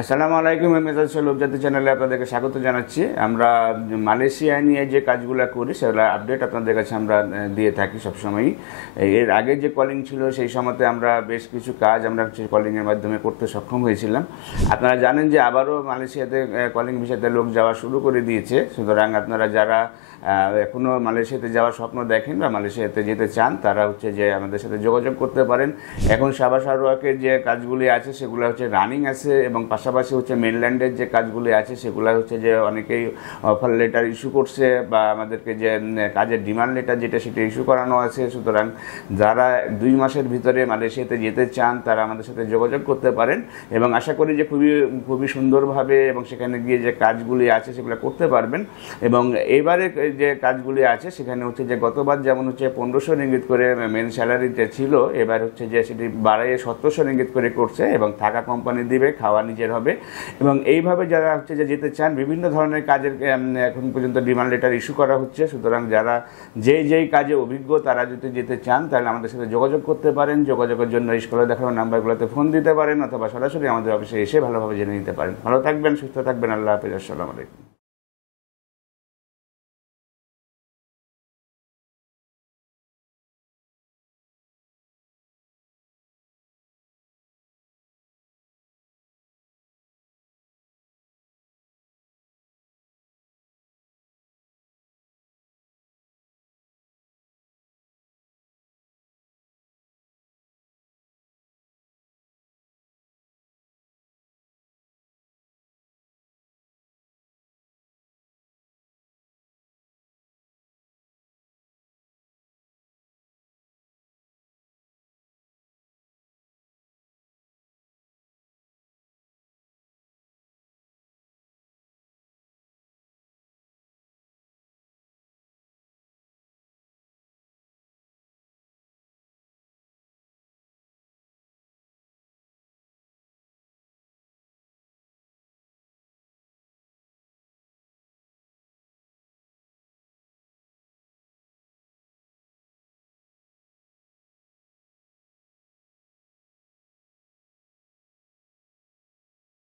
আসসালামু আলাইকুম। মেজাজ লোকজাতি চ্যানেলে আপনাদেরকে স্বাগত জানাচ্ছি। আমরা মালয়েশিয়া নিয়ে যে কাজগুলো করি সেগুলো আপডেট আপনাদের কাছে আমরা দিয়ে থাকি সবসময়ই। এর আগে যে কলিং ছিল সেই সময়তে আমরা বেশ কিছু কাজ আমরা কলিংয়ের মাধ্যমে করতে সক্ষম হয়েছিলাম। আপনারা জানেন যে আবারও মালয়েশিয়াতে কলিং ভিসাতে লোক যাওয়া শুরু করে দিয়েছে। সুতরাং আপনারা যারা এখনও মালয়েশিয়াতে যাওয়ার স্বপ্ন দেখেন বা মালয়েশিয়াতে যেতে চান তারা যে আমাদের সাথে যোগাযোগ করতে পারেন। এখন সাবা সারোয়াকের যে কাজগুলি আছে সেগুলো রানিং আছে, এবং পাশাপাশি মেনল্যান্ডের যে কাজগুলি আছে সেগুলো যে অনেকেই অফার লেটার ইস্যু করছে বা আমাদেরকে যে কাজের ডিমান্ড লেটার সেটা ইস্যু করানো আছে। সুতরাং যারা 2 মাসের ভিতরে মালয়েশিয়াতে যেতে চান তারা আমাদের সাথে যোগাযোগ করতে পারেন, এবং আশা করি যে খুবই সুন্দরভাবে এবং সেখানে গিয়ে যে কাজগুলি আছে সেগুলো করতে পারবেন। এবং এবারে যে কাজগুলি আছে সেখানে যে গতবার যেমন 1500 রিঙ্গিত করে মেন স্যালারিতে ছিল, এবার যে সেটি বাড়াইয়ে 1700 রিঙ্গিত করে করছে, এবং থাকা কোম্পানি দিবে, খাওয়া নিজের হবে। এবং এইভাবে যারা যে যেতে চান বিভিন্ন ধরনের কাজের এখন পর্যন্ত ডিমান্ড লেটার ইস্যু করা হচ্ছে। সুতরাং যারা যেই কাজে অভিজ্ঞ তারা যদি যেতে চান তাহলে আমাদের সাথে যোগাযোগ করতে পারেন। যোগাযোগের জন্য স্ক্রিনে দেখানো নাম্বারগুলোতে ফোন দিতে পারেন অথবা সরাসরি আমাদের অফিসে এসে ভালোভাবে জেনে নিতে পারেন। ভালো থাকবেন, সুস্থ থাকবেন। আল্লাহ হাফেজ। আসসালামু আলাইকুম।